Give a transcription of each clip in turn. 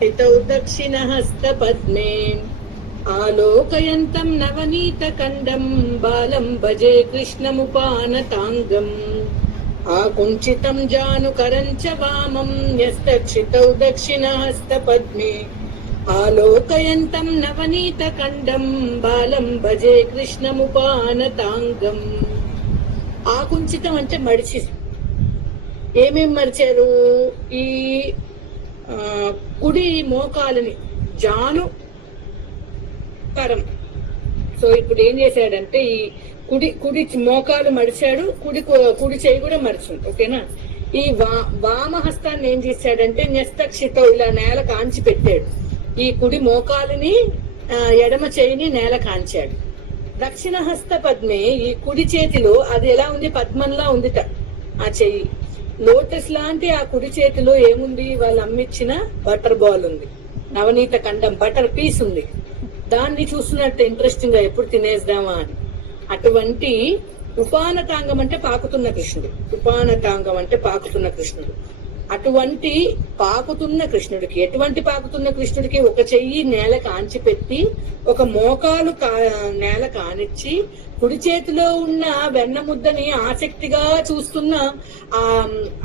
हितौ दक्षिणहस्तपद्मे आलोकयन्तं नवनीतकण्डं बालं भजे कृष्णमुपानताङ्गम् आकुञ्चितं जानुकरं च वामं न्यस्तक्षितौ दक्षिणहस्तपद्मे ఆలోకయంతం నవనీతకండం బాలం భజే కృష్ణముపానతాంగం ఆకుంచితం అంటే మడిచి ఏమేం మరిచారు ఈ ఆ, కుడి మోకాలని జాను పరం సో ఇప్పుడు ఏం చేశాడంటే ఈ కుడి కుడి మోకాలు మడిచాడు కుడి కో- కుడి చేయి కూడా మడిచింది ఓకేనా? ఈ వా వామహస్తాన్ని ఏం చేశాడంటే న్యస్తక్షితో ఇలా నేల కాంచి పెట్టాడు. ఈ కుడి మోకాలని ఎడమ చేయిని నేల కాంచాడు. దక్షిణ హస్త పద్మే ఈ కుడి చేతిలో అది ఎలా ఉంది? పద్మంలా ఉందిట ఆ చెయ్యి లోటస్ లాంటి ఆ కుడి చేతిలో ఏముంది? వాళ్ళు అమ్మిచ్చిన బటర్ బాల్ ఉంది. నవనీత కండం బటర్ పీస్ ఉంది. దాన్ని చూస్తున్నట్టు ఇంట్రెస్టింగ్గా ఎప్పుడు తినేద్దామా అని. అటువంటి ఉపానతాంగం అంటే పాకుతున్న కృష్ణుడు. ఉపానతాంగం అంటే పాకుతున్న కృష్ణుడు. అటువంటి పాకుతున్న కృష్ణుడికి ఎటువంటి పాకుతున్న కృష్ణుడికి ఒక చెయ్యి నేల కాంచి పెట్టి ఒక మోకాలు కా నేల కానిచ్చి కుడి చేతిలో ఉన్న వెన్న ముద్దని ఆసక్తిగా చూస్తున్న ఆ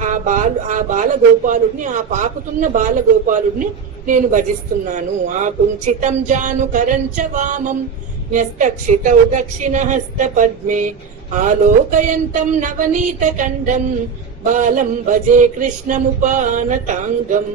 ఆ బాలు ఆ బాలగోపాలుడిని ఆ పాకుతున్న బాలగోపాలుడిని నేను భజిస్తున్నాను. ఆ కుంచితం జాను కరంచ వామం న్యస్తక్షితౌ దక్షిణ హస్త పద్మే ఆలోకయంతం నవనీత కండం బాలం భజే కృష్ణముపానతాంగం.